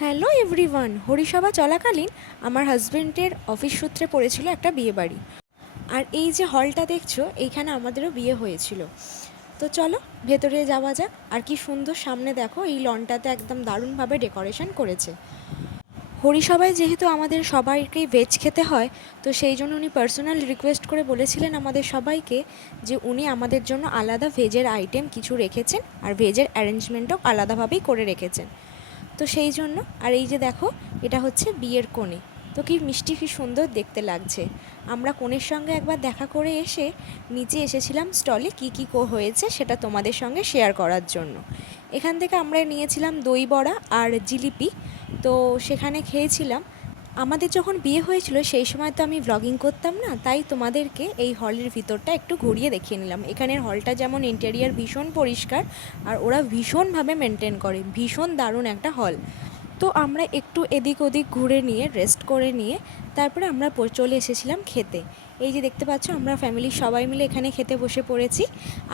Hello everyone, Harisabha চলাকালীন আমার হাজবেন্ডের অফিস সূত্রে পড়েছিল একটা বিয়ে বাড়ি আর এই যে হলটা দেখছ, এইখানে আমাদেরও বিয়ে হয়েছিল। তো চলো, ভেতরে যাওয়া যাক। আর কি সুন্দর সামনে দেখো, এই লনটাতে একদম দারুণভাবে ডেকোরেশন করেছে। হরিসভায় যেহেতু আমাদের সবাইকেই ভেজ খেতে হয়, তো সেই জন্য উনি পার্সোনাল রিকোয়েস্ট করে বলেছিলেন আমাদের সবাইকে যে উনি আমাদের জন্য আলাদা ভেজের আইটেম কিছু রেখেছেন, আর ভেজের অ্যারেঞ্জমেন্টও আলাদাভাবেই করে রেখেছেন। তো সেই জন্য, আর এই যে দেখো, এটা হচ্ছে বিয়ের কোণে। তো কি মিষ্টি, কি সুন্দর দেখতে লাগছে। আমরা কোণের সঙ্গে একবার দেখা করে এসে নিচে এসেছিলাম স্টলে কি কি কো হয়েছে সেটা তোমাদের সঙ্গে শেয়ার করার জন্য। এখান থেকে আমরা নিয়েছিলাম দই বড়া আর জিলিপি। তো সেখানে খেয়েছিলাম আমাদের যখন বিয়ে হয়েছিল, সেই সময় তো আমি ব্লগিং করতাম না, তাই তোমাদেরকে এই হলের ভিতরটা একটু ঘুরিয়ে দেখিয়ে নিলাম। এখানের হলটা যেমন ইন্টেরিয়ার ভীষণ পরিষ্কার, আর ওরা ভীষণভাবে মেনটেন করে। ভীষণ দারুণ একটা হল। তো আমরা একটু এদিক ওদিক ঘুরে নিয়ে রেস্ট করে নিয়ে, তারপরে আমরা চলে এসেছিলাম খেতে। এই যে দেখতে পাচ্ছ, আমরা ফ্যামিলির সবাই মিলে এখানে খেতে বসে পড়েছি।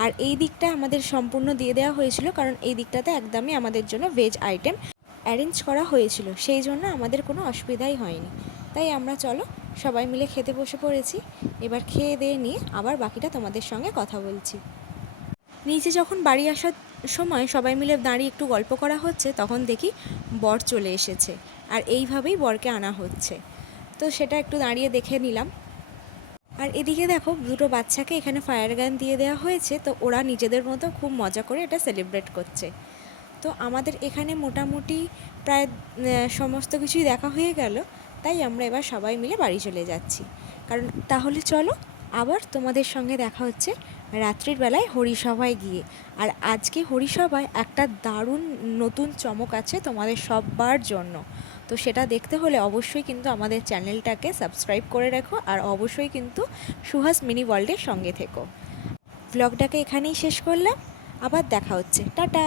আর এই দিকটা আমাদের সম্পূর্ণ দিয়ে দেওয়া হয়েছিল, কারণ এই দিকটাতে একদমই আমাদের জন্য ভেজ আইটেম অ্যারেঞ্জ করা হয়েছিল, সেই জন্য আমাদের কোনো অসুবিধাই হয়নি। তাই আমরা চলো, সবাই মিলে খেতে বসে পড়েছি। এবার খেয়ে দিয়ে নিয়ে আবার বাকিটা তোমাদের সঙ্গে কথা বলছি। নিচে যখন বাড়ি আসার সময় সবাই মিলে দাঁড়িয়ে একটু গল্প করা হচ্ছে, তখন দেখি বর চলে এসেছে, আর এইভাবেই বরকে আনা হচ্ছে। তো সেটা একটু দাঁড়িয়ে দেখে নিলাম। আর এদিকে দেখো, দুটো বাচ্চাকে এখানে ফায়ার গান দিয়ে দেওয়া হয়েছে, তো ওরা নিজেদের মতো খুব মজা করে এটা সেলিব্রেট করছে। তো আমাদের এখানে মোটামুটি প্রায় সমস্ত কিছুই দেখা হয়ে গেল, তাই আমরা এবার সবাই মিলে বাড়ি চলে যাচ্ছি। কারণ তাহলে চলো, আবার তোমাদের সঙ্গে দেখা হচ্ছে রাত্রির বেলায় হরিসভায় গিয়ে। আর আজকে হরিসভায় একটা দারুণ নতুন চমক আছে তোমাদের সববার জন্য। তো সেটা দেখতে হলে অবশ্যই কিন্তু আমাদের চ্যানেলটাকে সাবস্ক্রাইব করে রাখো, আর অবশ্যই কিন্তু সুহাস মিনি ওয়ার্ল্ডের সঙ্গে থেকো। ব্লগটাকে এখানেই শেষ করলাম, আবার দেখা হচ্ছে। টাটা!